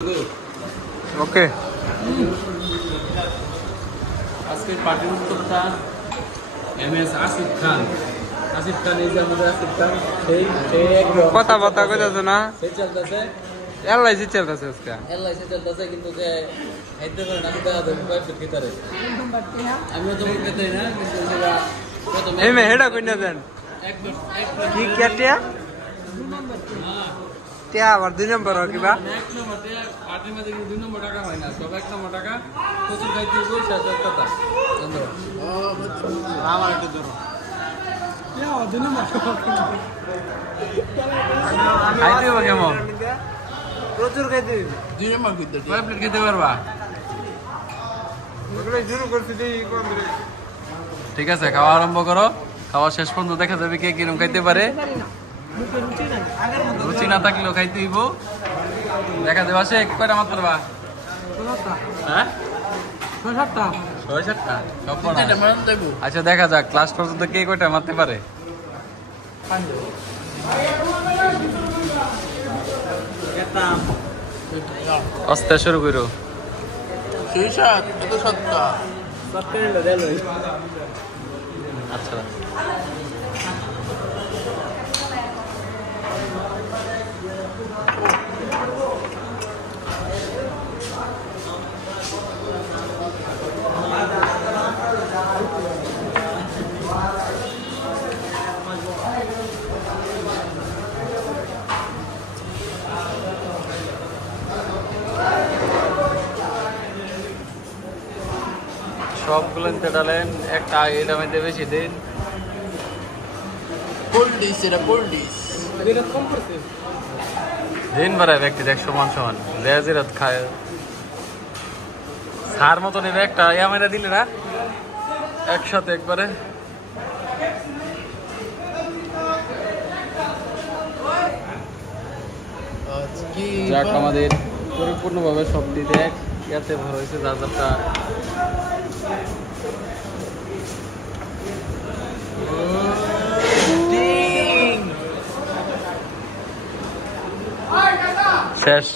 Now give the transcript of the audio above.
ওকে আজকে পার্টির উত্তরটা এমএস আসিফ খান এই যে আমাদের আসিফ খান সেই কথা বতা কইতাছ না সেই চলতেছে এলআইসি চলতেছে আজকে এলআইসি চলতেছে কিন্তু যে হেডতে করে না দেখা দেবে কয়েকটা ভিতরে আমিও তো বলতে না কিন্তু সেটা প্রথমে এই মে হেডা কইনা দেন কি কেটিয়া টিয়া আবার 2 নম্বর কিবা এক নম্বর টিয়া পার্টির মধ্যে কিন্তু 2 নম্বর টাকা হয় না সব 1 নম্বর টাকা প্রচুর খাইতে গো শেষ কথা বন্ধ আমার একটু ধরো ইয়া 2 নম্বর খাইতে হবে কেমন প্রচুর খাইতে 2 নম্বর কইতে কয় প্লেট খেতে পারবা ওগুলো শুরু করতে দেই কোন ধরে ঠিক আছে খাওয়া আরম্ভ করো খাওয়া শেষ পর্যন্ত দেখা যাবে কে কিরকম খাইতে পারে রুচি না থাকলেও খাইতে হইব দেখা যাবে আসে কয়টা মাত্র পারবা হ্যাঁ 6-7টা আচ্ছা দেখা যাক ক্লাস পর্যন্ত কে কয়টা মারতে পারে আস্তে শুরু করো আচ্ছা সবগুলো নিতে ডালেন একটা এটা মধ্যে বেশি দিন দিন বাড়ায় ব্যক্তি দেখ সমান সমান রেজিরাত খায় সার মতো নেবে একটা ইয়া মেরে দিলে না একসাথে একবারে যাক আমাদের পরিপূর্ণভাবে সবটি দেখ ইয়াতে ভরা হয়েছে যা যাটা শেষ